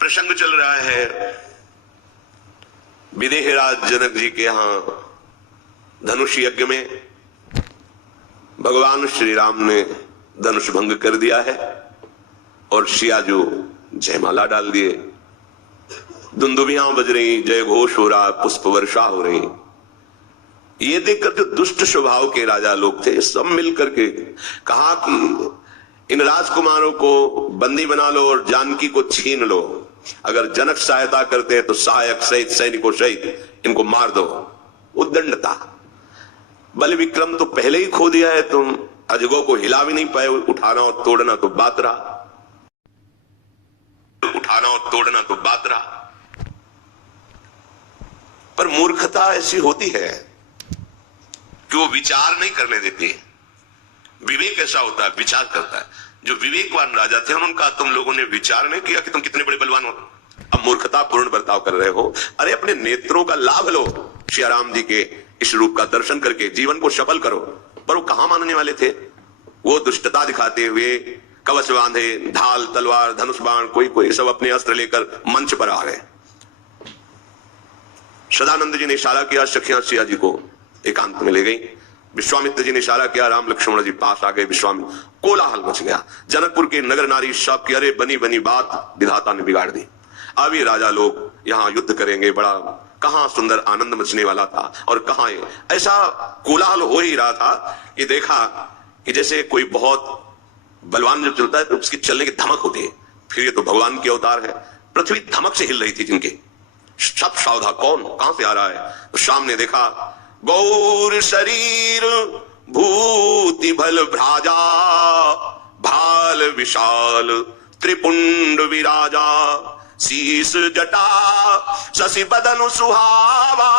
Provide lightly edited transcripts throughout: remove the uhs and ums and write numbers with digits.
प्रसंग चल रहा है विदेहराज जनक जी के यहां धनुष यज्ञ में भगवान श्री राम ने धनुष भंग कर दिया है और सियाजू जयमाला डाल दिए, दुंदुभियां बज रही, जय घोष हो रहा, पुष्प वर्षा हो रही। ये देखकर जो दुष्ट स्वभाव के राजा लोग थे सब मिलकर के कहा कि इन राजकुमारों को बंदी बना लो और जानकी को छीन लो, अगर जनक सहायता करते हैं तो सहायक सहित सैनिकों सहित इनको मार दो। उद्दंडता, बल विक्रम तो पहले ही खो दिया है, तुम अजगों को हिला भी नहीं पाए, उठाना और तोड़ना तो बात रहा, उठाना और तोड़ना तो बात रहा। पर मूर्खता ऐसी होती है कि वो विचार नहीं करने देती। विवेक ऐसा होता है, विचार करता है। जो विवेकवान राजा थे उनका तुम लोगों ने विचार नहीं किया कि तुम कितने बड़े बलवान हो, अब मूर्खता पूर्ण बर्ताव कर रहे हो। अरे अपने नेत्रों का लाभ लो, श्रीराम जी के इस रूप का दर्शन करके जीवन को सफल करो। पर वो कहां मानने वाले थे, वो दुष्टता दिखाते हुए कवच बांधे, ढाल तलवार धनुष बाण, कोई कोई सब अपने अस्त्र लेकर मंच पर आ गए। सदानंद जी ने इशारा किया, सखियां सिया जी को एकांत में ले गई। विश्वामित्र जी ने इशारा किया, राम लक्ष्मण जी पास आ गए। विश्वामित्र, कोलाहल मच गया। जनकपुर के नगर नारी सब की अरे बनी बनी बात विधाता ने बिगाड़ दी, अब ये राजा लोग यहाँ युद्ध करेंगे, बड़ा कहां सुंदर आनंद मचने वाला था और कहां ऐसा कोलाहल हो ही रहा था कि देखा कि जैसे कोई बहुत बलवान जब चलता है तो उसकी चलने की धमक होती है। फिर ये तो भगवान के अवतार है, पृथ्वी धमक से हिल रही थी जिनके, सब सावधा, कौन कहां से आ रहा है। तो शाम ने देखा, गौर शरीर भूति भल भ्राजा, भाल विशाल त्रिपुंड विराजा, शीस जटा शशि बदन सुहावा,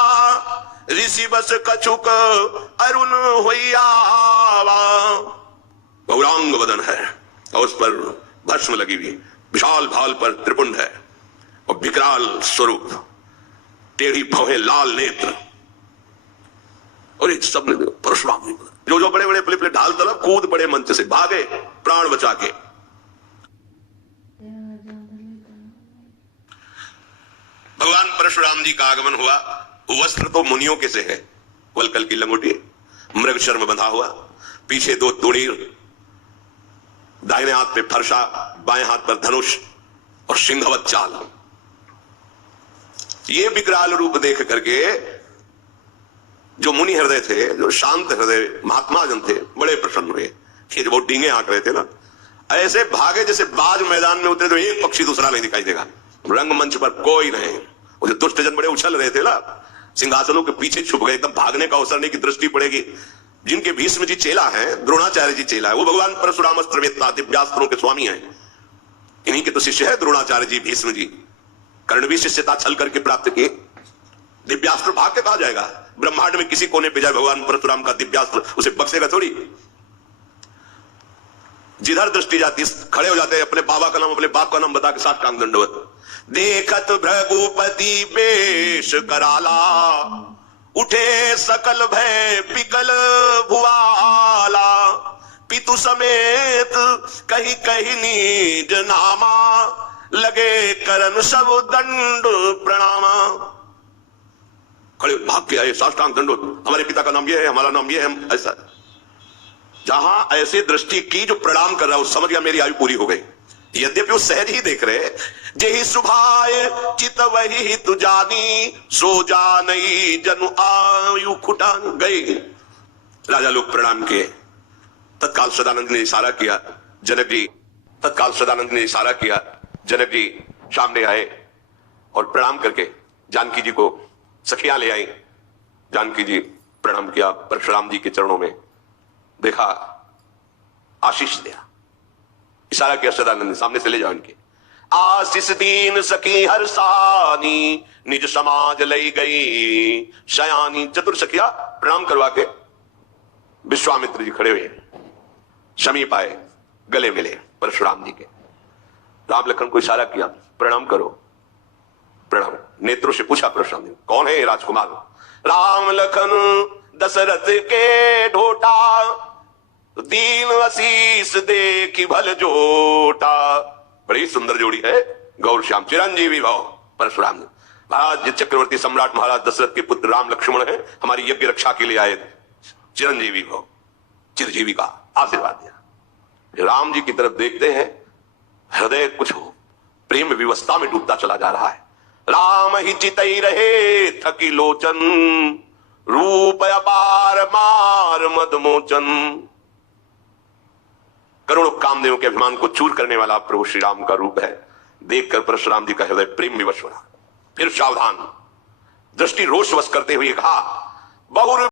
ऋषि बस कछुक अरुण होइयावा। गौरांग बदन है और उस पर भस्म लगी हुई, विशाल भाल पर त्रिपुंड है और विकराल स्वरूप, टेढ़ी भवें, लाल नेत्र। और एक सब ने परशुराम जो बड़े बड़े प्ले ढाल तलब कूद पड़े, मंच से भागे प्राण बचा के। भगवान परशुराम जी का आगमन हुआ। वस्त्र तो मुनियों के से है, वलकल की लंगोटी, मृग शर्म बंधा हुआ, पीछे दो तुड़ीर, दाहिने हाथ पे फरसा, बाएं हाथ पर धनुष और सिंहवत चाल। ये विकराल रूप देख करके जो मुनि हृदय थे, जो शांत हृदय महात्मा जन थे, बड़े प्रसन्न हुए। फिर वो डींगे हाँक रहे थे ना, ऐसे भागे जैसे बाज मैदान में उतरे तो एक पक्षी दूसरा नहीं दिखाई देगा। रंगमंच पर कोई नहीं, वो जो दुष्ट जन बड़े उछल रहे थे ना, सिंहासनों के पीछे छुप गए, एकदम भागने का अवसर नहीं कि दृष्टि पड़ेगी। जिनके भीष्म जी चेला है, द्रोणाचार्य जी चेला है, वो भगवान परशुराम अस्त्रवेत्ता दिव्यास्त्रों के स्वामी हैं। इन्हीं के तो शिष्य है द्रोणाचार्य जी, भीष्म जी। कर्ण भी शिष्यता छल करके प्राप्त किए। दिव्यास्त्र भाग के कहा जाएगा, ब्रह्मांड में किसी कोने पे जाए भगवान परशुराम का दिव्यास्त्र उसे बख्शेगा थोड़ी। जिधर दृष्टि जाती खड़े हो जाते हैं, अपने बाबा का नाम, अपने बाप का नाम बता के साष्टांग दंडवत। देखत भृगुपति बेश कराला, उठे सकल भय पिकल भुआला, पितु समेत कही कही नीज नामा, लगे करन सब दंड प्रणामा। खड़े भाग के आए, साष्टांग दंडवत, हमारे पिता का नाम ये है, हमारा नाम ये है। ऐसा जहां ऐसे दृष्टि की जो प्रणाम कर रहा है, वो समझ गया मेरी आयु पूरी हो गई। यद्यपि वो सहज ही देख रहे, जेहि सुभाए चित वही तु जानी, सो जानई जनु आयु खुटानी। गए राजा लोग प्रणाम किए। तत्काल सदानंद ने इशारा किया, जनक जी, तत्काल सदानंद ने इशारा किया, जनक जी सामने आए और प्रणाम करके जानकी जी को सखियां ले आई। जानकी जी प्रणाम किया परशुराम जी के चरणों में, देखा, आशीष दिया, इशारा किया सदानंद ने, सामने से ले जाओ इनके। आशीष दीन सखी हरसानी, निज समाज लई गई शयानी। चतुर सखिया प्रणाम करवा के विश्वामित्र जी खड़े हुए, समीप आए, गले मिले परशुराम जी के। राम लखन को इशारा किया, प्रणाम करो, प्रणाम। नेत्रों से पूछा परशुराम जी, कौन है राजकुमार? राम लखन दशरथ के ढोटा, दीन आशीष देखी भल जोटा। बड़ी सुंदर जोड़ी है, गौर श्याम चिरंजीवी भव। परशुराम ने महाराज ये चक्रवर्ती सम्राट महाराज दशरथ के पुत्र राम लक्ष्मण हैं, हमारी यज्ञ रक्षा के लिए आए, चिरंजीवी भव, चिरजीवी का आशीर्वाद दिया। राम जी की तरफ देखते हैं, हृदय कुछ हो प्रेम विवस्था में डूबता चला जा रहा है। राम ही चितई रहे थकी लोचन, रूप अपार मार मदमोचन। करोड़ों कामदेवों के अभिमान को चूर करने वाला प्रभु श्री राम का रूप है। देखकर परशुराम जी का हृदय प्रेम विवश हो रहा। फिर सावधान दृष्टि रोषवश करते हुए कहा, बहु